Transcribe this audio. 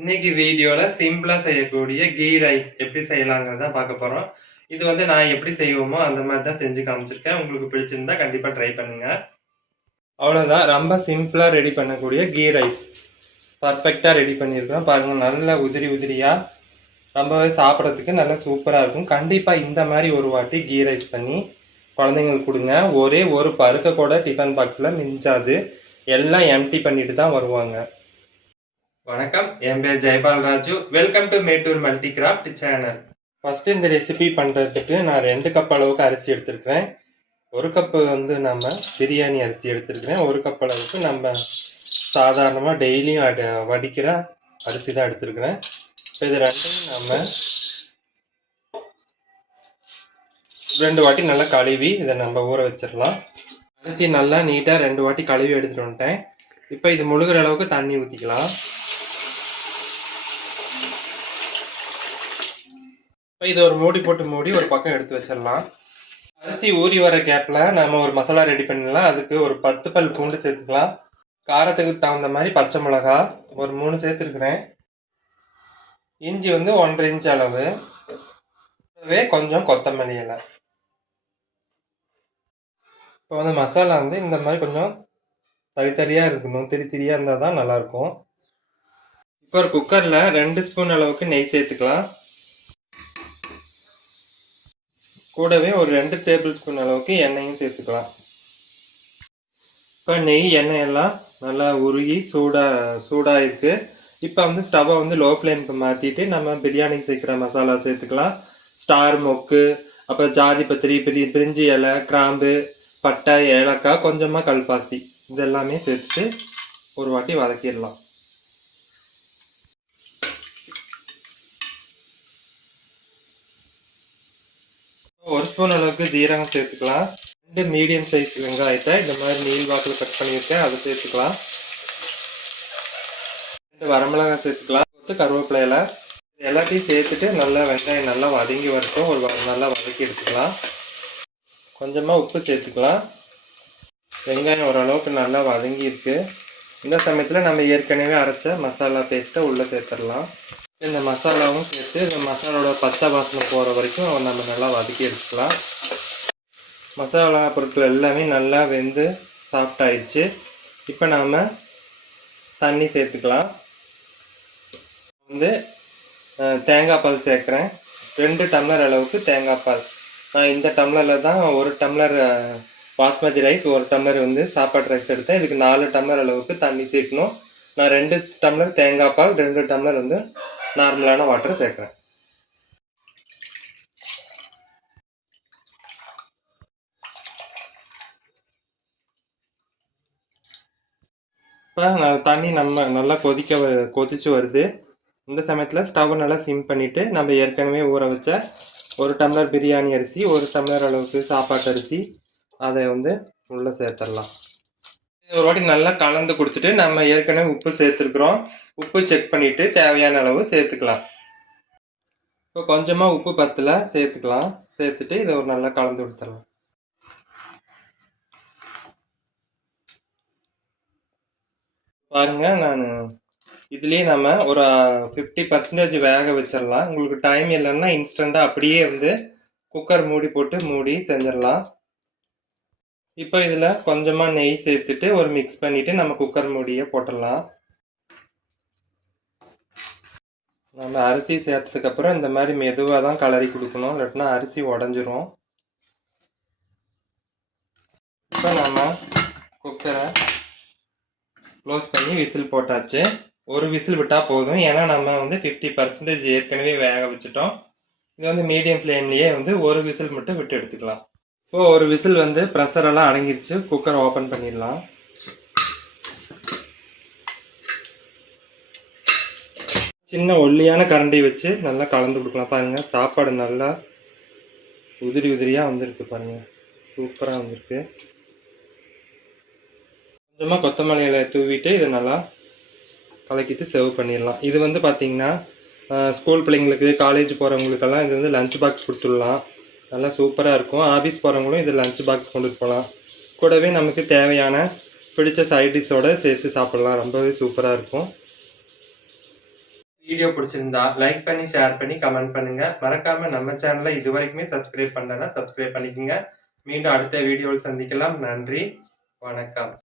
இன்னைக்கு வீடியோல சிம்பிளா செய்யக்கூடிய கீ ரைஸ் எப்படி செய்யலாங்கிறத பார்க்க போறோம். இது வந்து நான் எப்படி செய்வோமோ அந்த மாதிரி தான் செஞ்சு காமிச்சிருக்கேன். உங்களுக்கு பிடிச்சிருந்தா கண்டிப்பா ட்ரை பண்ணுங்க. அவ்வளோதான் ரொம்ப சிம்பிளா ரெடி பண்ணக்கூடிய கீ ரைஸ். பர்ஃபெக்ட்டா ரெடி பண்ணியிருக்கிறோம். பாருங்க நல்ல உதிரி உதிரியா ரொம்பவே சாப்பிட்றதுக்கு நல்லா சூப்பராக இருக்கும். கண்டிப்பாக இந்த மாதிரி ஒரு வாட்டி கீ ரைஸ் பண்ணி குழந்தைங்களுக்கு கொடுங்க ஒரே ஒரு பருக்க கூட டிஃபன் பாக்ஸில் மிஞ்சாது. எல்லாம் எம்டி பண்ணிட்டு தான் வருவாங்க. வணக்கம். என் பேர் Jaipal Raju. Welcome to Mettur multi craft channel first இந்த ரெசிபி பண்ணுறதுக்கு நான் ரெண்டு கப் அளவுக்கு அரிசி எடுத்துருக்கிறேன். ஒரு கப்பு வந்து நம்ம பிரியாணி அரிசி எடுத்துருக்கிறேன். ஒரு கப் அளவுக்கு நம்ம சாதாரணமாக டெய்லியும் வடிக்கிற அரிசி தான் எடுத்துருக்கிறேன். இப்போ இது ரெண்டையும் நம்ம ரெண்டு வாட்டி நல்லா கழுவி இதை நம்ம ஊற வச்சிடலாம். அரிசி நல்லா நீட்டாக ரெண்டு வாட்டி கழுவி எடுத்துகிட்டு வந்துட்டேன். இப்போ இது முழுகிற அளவுக்கு தண்ணி ஊற்றிக்கலாம் இப்போ இதை ஒரு மூடி போட்டு மூடி ஒரு பக்கம் எடுத்து வச்சிடலாம். அரிசி ஊறி வர கேப்பில் நம்ம ஒரு மசாலா ரெடி பண்ணிடலாம். அதுக்கு ஒரு பத்து பல் பூண்டு சேர்த்துக்கலாம். காரத்துக்கு தகுந்த மாதிரி பச்சை மிளகா ஒரு மூணு சேர்த்துருக்குறேன். இஞ்சி வந்து ஒன்றரை இன்ச் அளவு. கூடவே கொஞ்சம் கொத்தமல்லி இலை. இப்போ வந்து மசாலா வந்து இந்த மாதிரி கொஞ்சம் தரித்தரியாக இருக்கணும். திரி திரியாக இருந்தால் தான் நல்லாயிருக்கும் இப்போ ஒரு குக்கரில் ரெண்டு ஸ்பூன் அளவுக்கு நெய் சேர்த்துக்கலாம். கூடவே ஒரு ரெண்டு டேபிள் ஸ்பூன் அளவுக்கு எண்ணெயும் சேர்த்துக்கலாம். இப்போ நெய் எண்ணெய் எல்லாம் நல்லா உருகி சூடாக சூடாக இருக்குது இப்போ வந்து ஸ்டவ்வை வந்து லோ ஃப்ளேமுக்கு மாற்றிட்டு நம்ம பிரியாணிக்கு சேர்க்குற மசாலா சேர்த்துக்கலாம். ஸ்டார் மொக்கு அப்புறம் ஜாதி பத்திரி பிரி பிரிஞ்சி இலை கிராம்பு பட்டை ஏலக்காய் கொஞ்சமாக கல்பாசி. இதெல்லாமே சேர்த்துட்டு ஒரு வாட்டி வதக்கிடலாம். ஒரு ஸ்பூன் அளவுக்கு ஜீரகம் சேர்த்துக்கலாம். ரெண்டு மீடியம் சைஸ் வெங்காயத்தை இந்த மாதிரி நீள் வாக்கில் கட் பண்ணியிருக்கேன். அதை சேர்த்துக்கலாம். ரெண்டு வரமிளகாய் சேர்த்துக்கலாம். கொடுத்து கருவேப்பிலையில. எல்லாத்தையும் சேர்த்துட்டு நல்லா வெங்காயம் நல்லா வதங்கி வரட்டும். ஒரு வ- நல்லா வதக்கி எடுத்துக்கலாம். கொஞ்சமாக உப்பு சேர்த்துக்கலாம். வெங்காயம் ஓரளவுக்கு நல்லா வதங்கி இருக்குது இந்த சமயத்தில் நம்ம ஏற்கனவே அரைச்ச மசாலா பேஸ்ட்டை உள்ளே சேர்த்துடலாம். இந்த மசாலாவும் சேர்த்து இந்த மசாலாவோட பச்சை வாசனை போகிற வரைக்கும் நம்ம நல்லா வதக்கி எடுத்துக்கலாம். மசாலா பொருட்கள் எல்லாமே நல்லா வெந்து சாஃப்ட் ஆயிடுச்சு. இப்போ நாம் தண்ணி சேர்த்துக்கலாம். வந்து தேங்காய் பால் சேர்க்குறேன். ரெண்டு டம்ளர் அளவுக்கு தேங்காய் பால். நான் இந்த டம்ளரில் தான் ஒரு டம்ளர் பாஸ்மதி ரைஸ் ஒரு டம்ளர் வந்து சாப்பாடு ரைஸ் எடுத்தேன். இதுக்கு நாலு டம்ளர் அளவுக்கு தண்ணி சேர்க்கணும். நான் ரெண்டு டம்ளர் தேங்காய் பால் ரெண்டு டம்ளர் வந்து நார்மலான வாட்டர் சேர்க்குறேன். இப்போ தண்ணி நம்ம நல்லா கொதிக்க வ- கொதிச்சு வருது. இந்த சமயத்தில் ஸ்டவ் நல்லா சிம் பண்ணிவிட்டு நம்ம ஏற்கனவே ஊற வச்ச ஒரு டம்ளர் பிரியாணி அரிசி ஒரு டம்ளர் அளவுக்கு சாப்பாட்டு அரிசி அதை வந்து உள்ளே சேர்த்துடலாம் ஒரு வாட்டி நல்லா கலந்து கொடுத்துட்டு நம்ம ஏற்கனவே உப்பு சேர்த்துருக்குறோம். உப்பு செக் பண்ணிவிட்டு தேவையான அளவு சேர்த்துக்கலாம். இப்போ கொஞ்சமாக உப்பு பத்தில் சேர்த்துக்கலாம். சேர்த்துட்டு இதை ஒரு நல்லா கலந்து கொடுத்துடலாம். பாருங்கள் நான் இதுலேயே நம்ம ஒரு ஃபிஃப்டி பர்சன்டேஜ் வேக வச்சிடலாம். உங்களுக்கு டைம் இல்லைன்னா இன்ஸ்டண்ட்டாக அப்படியே வந்து குக்கர் மூடி போட்டு மூடி செஞ்சிடலாம். இப்போ இதில் கொஞ்சமாக நெய் சேர்த்துட்டு ஒரு மிக்ஸ் பண்ணிவிட்டு நம்ம குக்கர் மூடியை போட்டுடலாம். நம்ம அரிசி சேர்த்ததுக்கப்புறம் இந்த மாதிரி மெதுவாக தான் கலரி கொடுக்கணும். இல்லாட்டினா அரிசி உடஞ்சிரும். இப்போ நம்ம குக்கரை க்ளோஸ் பண்ணி விசில் போட்டாச்சு. ஒரு விசில் விட்டால் போதும். ஏன்னா நம்ம வந்து ஃபிஃப்டி பர்சன்டேஜ் ஏற்கனவே வேக வச்சுட்டோம். இது வந்து மீடியம் ஃப்ளேம்லேயே வந்து ஒரு விசில் மட்டும் விட்டு எடுத்துக்கலாம். இப்போ ஒரு விசில் வந்து ப்ரெஷர் எல்லாம் அடங்கிருச்சு. குக்கர் ஓப்பன் பண்ணிடலாம். சின்ன ஒல்லியான கரண்டி வச்சு நல்லா கலந்து கொடுக்கலாம். பாருங்க சாப்பாடு நல்லா உதிரி உதிரியாக வந்திருக்கு பாருங்க. சூப்பராக வந்திருக்கு. கொஞ்சமாக கொத்தமல்லி தூவிட்டு இதை நல்லா கலக்கிட்டு சர்வ் பண்ணிடலாம். இது வந்து பார்த்தீங்கன்னா ஸ்கூல் பிள்ளைங்களுக்கு காலேஜ் போகிறவங்களுக்கெல்லாம் இது வந்து லஞ்ச் பாக்ஸ் கொடுத்துடலாம். நல்லா சூப்பராக இருக்கும். ஆஃபீஸ் போகிறவங்களும் இது லஞ்ச் பாக்ஸ் கொண்டு போகலாம் கூடவே நமக்கு தேவையான பிடிச்ச சைட் சேர்த்து சாப்பிடலாம். ரொம்பவே சூப்பராக இருக்கும். வீடியோ பிடிச்சிருந்தா லைக் பண்ணி ஷேர் பண்ணி கமெண்ட் பண்ணுங்கள் மறக்காமல் நம்ம சேனலை இது வரைக்குமே சப்ஸ்கிரைப் பண்ணலன்னா சப்ஸ்கிரைப் பண்ணிக்கோங்க. மீண்டும் அடுத்த வீடியோவில் சந்திக்கலாம். நன்றி. வணக்கம்.